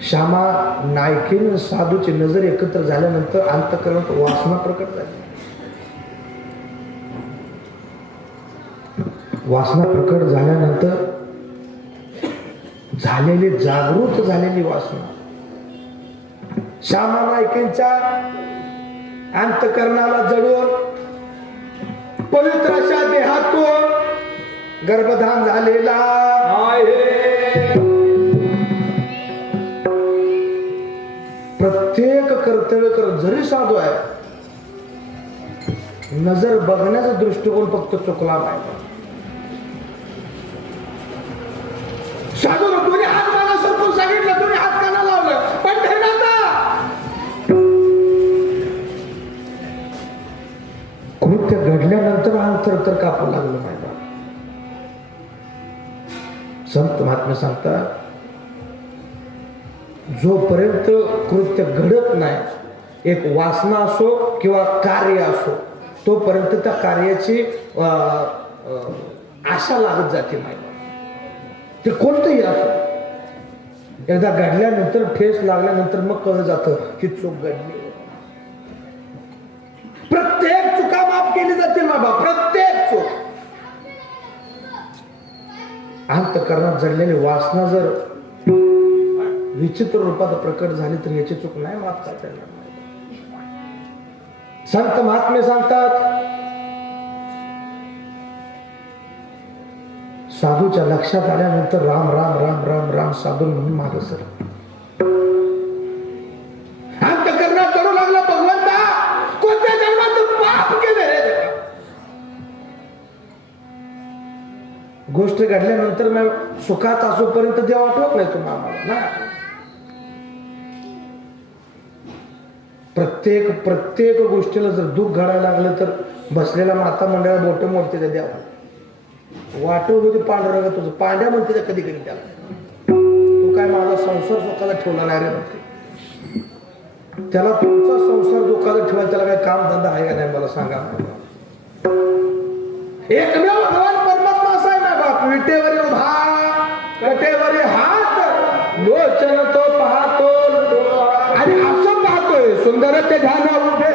श्यामा नायकीन साधूची नजर एकत्र झाल्यानंतर अंतःकरणात वासना प्रकट झाली. वासना प्रकट झाल्यानंतर झालेली जागृत झालेली वासना श्यामा नायकींच्या अंतःकरणाला जडून पवित्र अशा देहातून गर्भधान झालेला आहे. प्रत्येक कर्तव्य जरी साधू आहे, नजर बघण्याचा दृष्टिकोन फक्त चुकला पाहिजे. साधू दोन्ही हात मागा सरकून सांगितलं, दोन्ही हात काना लावलं, पण कृत्य घडल्यानंतर अंतर कापू लागलं पाहिजे. संत महात्मे सांगतात, जोपर्यंत कृत्य घडत नाही, एक वासना असो किंवा कार्य असो, तोपर्यंत त्या कार्याची आशा लागत जाते नाही. ते कोणतंही असो, एकदा घडल्यानंतर ठेस लागल्यानंतर मग कळलं जातं की चूक घडली. प्रत्येक चुका माफ केली जाते बाबा, प्रत्येक चूक. अंतःकरणात जडलेली वासना जर विचित्र रूपात प्रकट झाली तर याची चूक नाही माफ करता येणार नाही. संत महात्मे सांगतात, साधूच्या लक्षात आल्यानंतर राम राम राम राम राम साधू म्हणून मागे सर अंतःकरणात करू लागला. भगवंता, कोणत्या जन्मात पाप केले रे? गोष्ट घडल्यानंतर मी सुखात असोपर्यंत देव आठवत नाही तुम्हाला ना. प्रत्येक गोष्टीला जर दुःख घडायला लागलं तर बसलेला माता मंडळा बोट मोडते त्या देवा. वाटव होते पांढरंग तुझं, पांड्या म्हणते त्या कधी कधी त्याला. तू काय माझा संसार सुखाला ठेवला नाही रे म्हणते. त्याला तुमचा संसार दुःखाला ठेवायला त्याला काय काम धंदा आहे का नाही मला सांगा. एकमेव भगवान परमात्मा असा आहे ना बाप. विटेवरील भात, कटेवरील हात, लोचन तो पाहतो आणि असं पाहतोय सुंदर ते ध्यान उभे